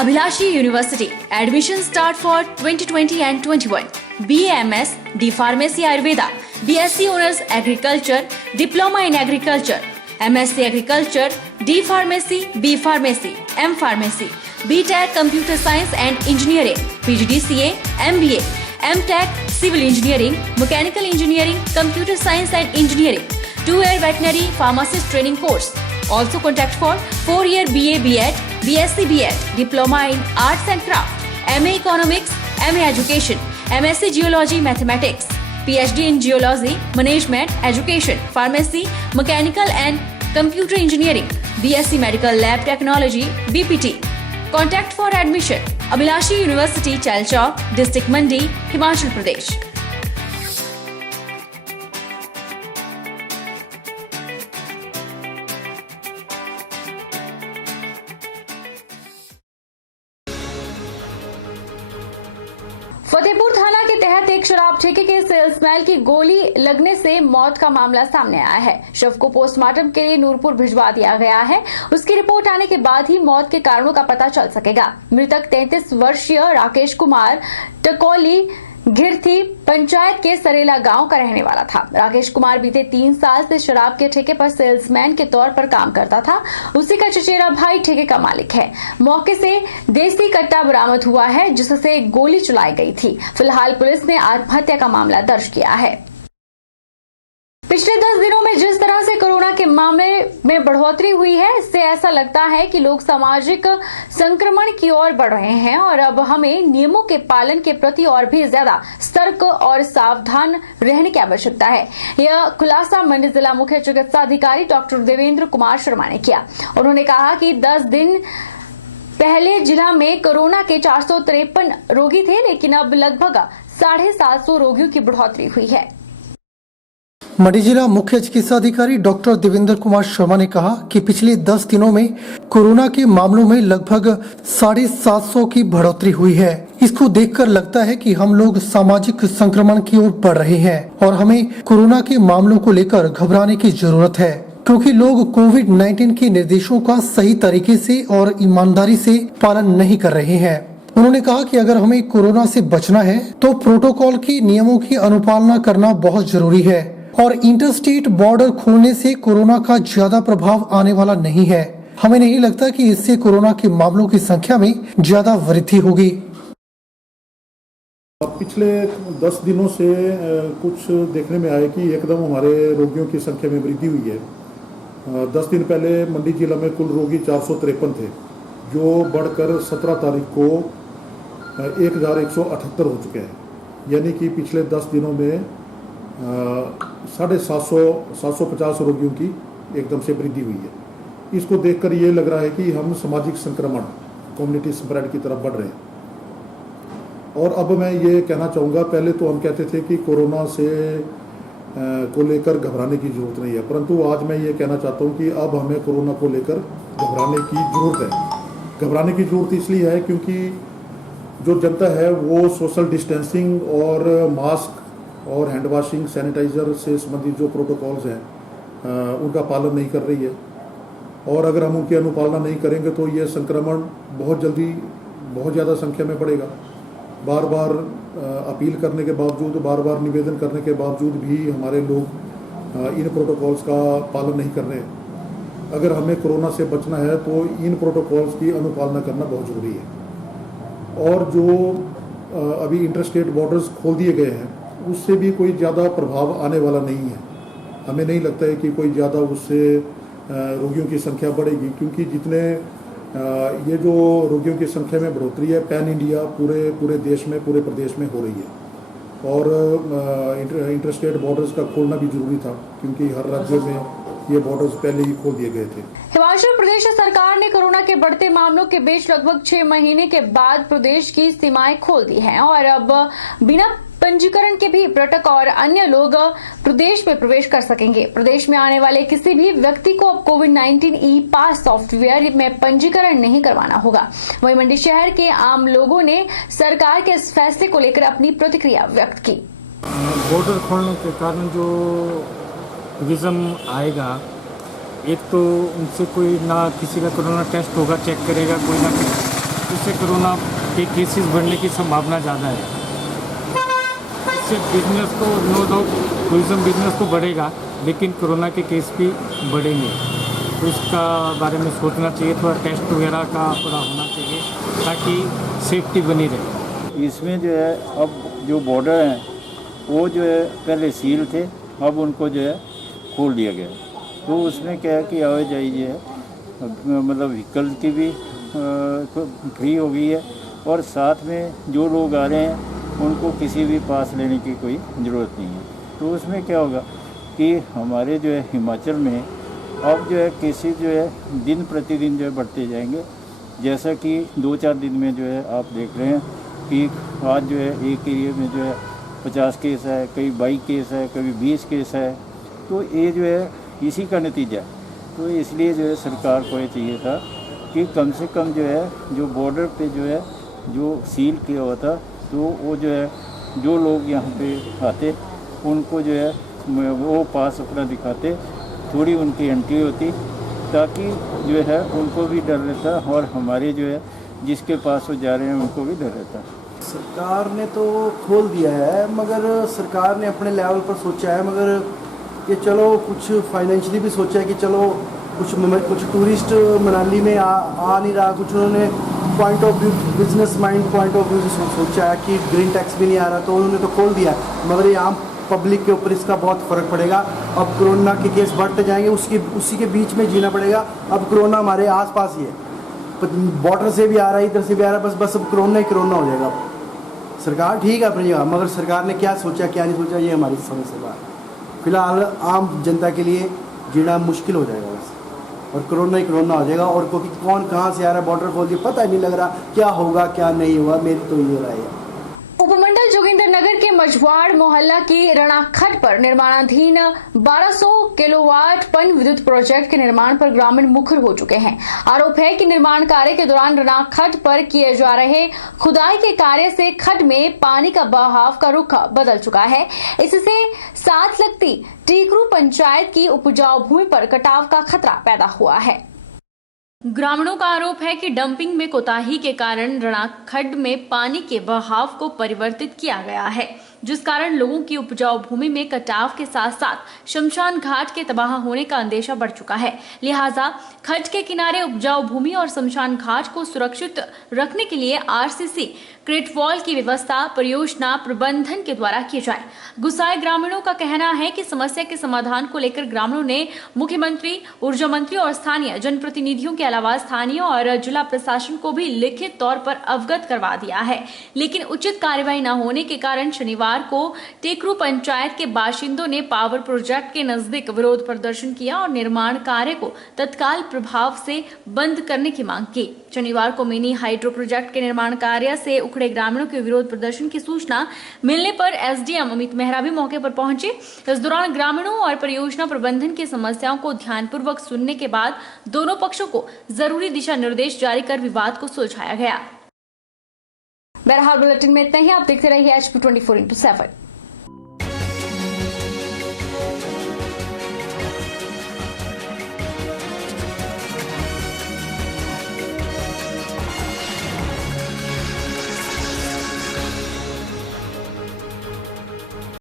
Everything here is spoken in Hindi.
Abhilashi University. Admission start for 2020 and 21. BAMS, D Pharmacy Ayurveda, BSc Honors Agriculture, Diploma in Agriculture, MSc Agriculture, D Pharmacy, B Pharmacy, M Pharmacy, BTech Computer Science and Engineering, PGDCA, MBA, MTech Civil Engineering, Mechanical Engineering, Computer Science and Engineering, 2-year Veterinary Pharmacist Training Course. Also contact for 4-year BA BEd, BSc BEd, Diploma in Arts and Craft, MA Economics, MA Education, MSc Geology Mathematics, PhD in Geology, Management, Education, Pharmacy, Mechanical and Computer Engineering, BSc Medical Lab Technology, BPT. Contact for admission. Abhilashi University, Chalchawk, District Mandi, Himachal Pradesh. Fatehpur थाना के तहत एक शराब ठेके के सेल्समैन की गोली लगने से मौत का मामला सामने आया है। शव को पोस्टमार्टम के लिए नूरपुर भिजवा दिया गया है। उसकी रिपोर्ट आने के बाद ही मौत के कारणों का पता चल सकेगा। मृतक 33 वर्षीय राकेश कुमार टकोली घिरथी पंचायत के सरेला गांव का रहने वाला था। राकेश कुमार बीते 3 साल से शराब के ठेके पर सेल्समैन के तौर पर काम करता था। उसी का चचेरा भाई ठेके का मालिक है। मौके से देसी कट्टा बरामद हुआ है जिससे गोली चलाई गई थी। फिलहाल पुलिस ने आत्महत्या का मामला दर्ज किया है। पिछले 10 दिनों में जिस तरह से कोरोना के मामले में बढ़ोतरी हुई है, इससे ऐसा लगता है कि लोग सामाजिक संक्रमण की ओर बढ़ रहे हैं और अब हमें नियमों के पालन के प्रति और भी ज्यादा सतर्क और सावधान रहने की आवश्यकता है। यह खुलासा मंडी जिला मुख्य चिकित्सा अधिकारी डॉक्टर देवेंद्र कुमार शर्मा ने किया। उन्होंने कहा कि 10 दिन पहले जिला में कोरोना के 453 रोगी थे, लेकिन अब लगभग 750 रोगियों की बढ़ोतरी हुई है। मंडी जिला मुख्य चिकित्सा अधिकारी डॉक्टर देवेंद्र कुमार शर्मा ने कहा कि पिछले 10 दिनों में कोरोना के मामलों में लगभग 750 की बढ़ोतरी हुई है। इसको देखकर लगता है कि हम लोग सामाजिक संक्रमण की ओर बढ़ रहे हैं और हमें कोरोना के मामलों को लेकर घबराने की जरूरत है, क्योंकि लोग कोविड-19 के निर्देशों का सही तरीके से और ईमानदारी से पालन नहीं कर रहे हैं। उन्होंने कहा कि अगर हमें कोरोना से बचना है तो प्रोटोकॉल के नियमों की अनुपालना करना बहुत जरूरी है और इंटरस्टेट बॉर्डर खोलने से कोरोना का ज्यादा प्रभाव आने वाला नहीं है। हमें नहीं लगता कि इससे कोरोना के मामलों की संख्या में ज्यादा वृद्धि होगी। पिछले 10 दिनों से कुछ देखने में आया कि एकदम हमारे रोगियों की संख्या में वृद्धि हुई है। 10 दिन पहले मंडी जिला में कुल रोगी 453 थे, जो बढ़कर 17 तारीख को 1178 हो चुके हैं। यानी कि पिछले 10 दिनों में 750 रोगियों की एकदम से वृद्धि हुई है। इसको देखकर ये लग रहा है कि हम सामाजिक संक्रमण, कम्युनिटी स्प्रेड की तरफ बढ़ रहे हैं। और अब मैं ये कहना चाहूँगा, पहले तो हम कहते थे कि कोरोना से को लेकर घबराने की जरूरत नहीं है, परंतु आज मैं ये कहना चाहता हूँ कि अब हमें कोरोना को लेकर घबराने की जरूरत है। घबराने की जरूरत इसलिए है क्योंकि जो जनता है वो सोशल डिस्टेंसिंग और मास्क और हैंड वॉशिंग, सैनिटाइज़र से संबंधित जो प्रोटोकॉल्स हैं उनका पालन नहीं कर रही है। और अगर हम उनकी अनुपालना नहीं करेंगे तो ये संक्रमण बहुत जल्दी बहुत ज़्यादा संख्या में बढ़ेगा। बार बार अपील करने के बावजूद, बार बार निवेदन करने के बावजूद भी हमारे लोग इन प्रोटोकॉल्स का पालन नहीं कर रहे हैं। अगर हमें कोरोना से बचना है तो इन प्रोटोकॉल्स की अनुपालना करना बहुत ज़रूरी है। और जो अभी इंटरस्टेट बॉर्डर्स खोल दिए गए हैं उससे भी कोई ज़्यादा प्रभाव आने वाला नहीं है। हमें नहीं लगता है कि कोई ज़्यादा उससे रोगियों की संख्या बढ़ेगी, क्योंकि जितने ये जो रोगियों की संख्या में बढ़ोतरी है पैन इंडिया पूरे देश में, पूरे प्रदेश में हो रही है। और इंटरस्टेट बॉर्डर्स का खोलना भी जरूरी था, क्योंकि हर राज्य में ये बॉर्डर्स पहले ही खोल दिए गए थे। हिमाचल प्रदेश सरकार ने कोरोना के बढ़ते मामलों के बीच लगभग 6 महीने के बाद प्रदेश की सीमाएं खोल दी हैं और अब बिना पंजीकरण के भी पर्यटक और अन्य लोग प्रदेश में प्रवेश कर सकेंगे। प्रदेश में आने वाले किसी भी व्यक्ति को अब कोविड-19 ई पास सॉफ्टवेयर में पंजीकरण नहीं करवाना होगा। वहीं मंडी शहर के आम लोगों ने सरकार के इस फैसले को लेकर अपनी प्रतिक्रिया व्यक्त की। बॉर्डर खोलने के कारण जो टूरिज्म आएगा, एक तो उनसे कोई ना किसी का कोरोना टेस्ट होगा, चेक करेगा, कोई ना उससे कोरोना के केसेस बढ़ने की संभावना ज़्यादा है। इससे बिजनेस तो नो डाउट टूरिज्म बिजनेस तो बढ़ेगा, लेकिन कोरोना के केस भी बढ़ेंगे। तो इसका बारे में सोचना चाहिए, थोड़ा टेस्ट वगैरह का थोड़ा होना चाहिए ताकि सेफ्टी बनी रहे। इसमें जो है अब जो बॉर्डर हैं वो जो है पहले सील थे, अब उनको जो है खोल दिया गया। तो उसमें क्या है कि आवाजाही जो है मतलब व्हीकल की भी फ्री हो गई है, और साथ में जो लोग आ रहे हैं उनको किसी भी पास लेने की कोई ज़रूरत नहीं है। तो उसमें क्या होगा कि हमारे जो है हिमाचल में अब जो है केसेस जो है दिन प्रतिदिन जो है बढ़ते जाएंगे। जैसा कि 2-4 दिन में जो है आप देख रहे हैं कि आज जो है एक एरिया में जो है 50 केस है, कभी 22 केस है, कभी 20 केस है। तो ये जो है इसी का नतीजा है। तो इसलिए जो है सरकार को ये चाहिए था कि कम से कम जो है जो बॉर्डर पे जो है जो सील किया हुआ था, तो वो जो है जो लोग यहाँ पे आते उनको जो है वो पास अपना दिखाते, थोड़ी उनकी एंट्री होती, ताकि जो है उनको भी डर रहता और हमारे जो है जिसके पास वो जा रहे हैं उनको भी डर रहता। सरकार ने तो खोल दिया है, मगर सरकार ने अपने लेवल पर सोचा है, मगर ये चलो कुछ फाइनेंशियली भी सोचा है कि चलो कुछ टूरिस्ट मनाली में आ नहीं रहा, कुछ उन्होंने point of view business mind point of view से सोचा है कि ग्रीन टैक्स भी नहीं आ रहा, तो उन्होंने तो खोल दिया, मगर ये आम पब्लिक के ऊपर इसका बहुत फ़र्क पड़ेगा। अब कोरोना के केस बढ़ते जाएंगे, उसी के बीच में जीना पड़ेगा। अब कोरोना हमारे आसपास ही है, बॉर्डर से भी आ रहा है, इधर से भी आ रहा है, बस अब कोरोना ही कोरोना हो जाएगा। सरकार ठीक है अपनी जगह, मगर सरकार ने क्या सोचा क्या नहीं सोचा ये हमारी समझ से बाहर। फिलहाल आम जनता के लिए जीना मुश्किल हो जाएगा बस, और कोरोना ही कोरोना हो जाएगा। और क्योंकि कौन कहाँ से आ रहा है, बॉर्डर खोल दिया, पता ही नहीं लग रहा क्या होगा क्या नहीं होगा। मेरी तो ये राय है। उपमंडल जोगिंद्रनगर के मझवाड़ मोहल्ला की रणाखट पर निर्माणाधीन 1200 किलोवाट पन विद्युत प्रोजेक्ट के निर्माण पर ग्रामीण मुखर हो चुके हैं। आरोप है कि निर्माण कार्य के दौरान रणाखट पर किए जा रहे खुदाई के कार्य से खड्ड में पानी का बहाव का रुख बदल चुका है। इससे साथ लगती टीकरू पंचायत की उपजाऊ भूमि पर कटाव का खतरा पैदा हुआ है। ग्रामीणों का आरोप है कि डंपिंग में कोताही के कारण रणाखड्ड में पानी के बहाव को परिवर्तित किया गया है, जिस कारण लोगों की उपजाऊ भूमि में कटाव के साथ साथ शमशान घाट के तबाह होने का अंदेशा बढ़ चुका है। लिहाजा खड्ड के किनारे उपजाऊ भूमि और शमशान घाट को सुरक्षित रखने के लिए आरसीसी क्रेटवॉल की व्यवस्था परियोजना प्रबंधन के द्वारा की जाए। गुस्साए ग्रामीणों का कहना है कि समस्या के समाधान को लेकर ग्रामीणों ने मुख्यमंत्री, ऊर्जा मंत्री और स्थानीय जनप्रतिनिधियों के अलावा स्थानीय और जिला प्रशासन को भी लिखित तौर पर अवगत करवा दिया है, लेकिन उचित कार्रवाई न होने के कारण शनिवार को टेकरू पंचायत के बाशिंदों ने पावर प्रोजेक्ट के नजदीक विरोध प्रदर्शन किया और निर्माण कार्य को तत्काल प्रभाव से बंद करने की मांग की। शनिवार को मिनी हाइड्रो प्रोजेक्ट के निर्माण कार्य से उखड़े ग्रामीणों के विरोध प्रदर्शन की सूचना मिलने पर एसडीएम अमित मेहरा भी मौके पर पहुंचे। इस दौरान ग्रामीणों और परियोजना प्रबंधन की समस्याओं को ध्यानपूर्वक सुनने के बाद दोनों पक्षों को जरूरी दिशा निर्देश जारी कर विवाद को सुलझाया गया। बहरहाल बुलेटिन में इतना ही। आप देखते रहिए HP 24/7।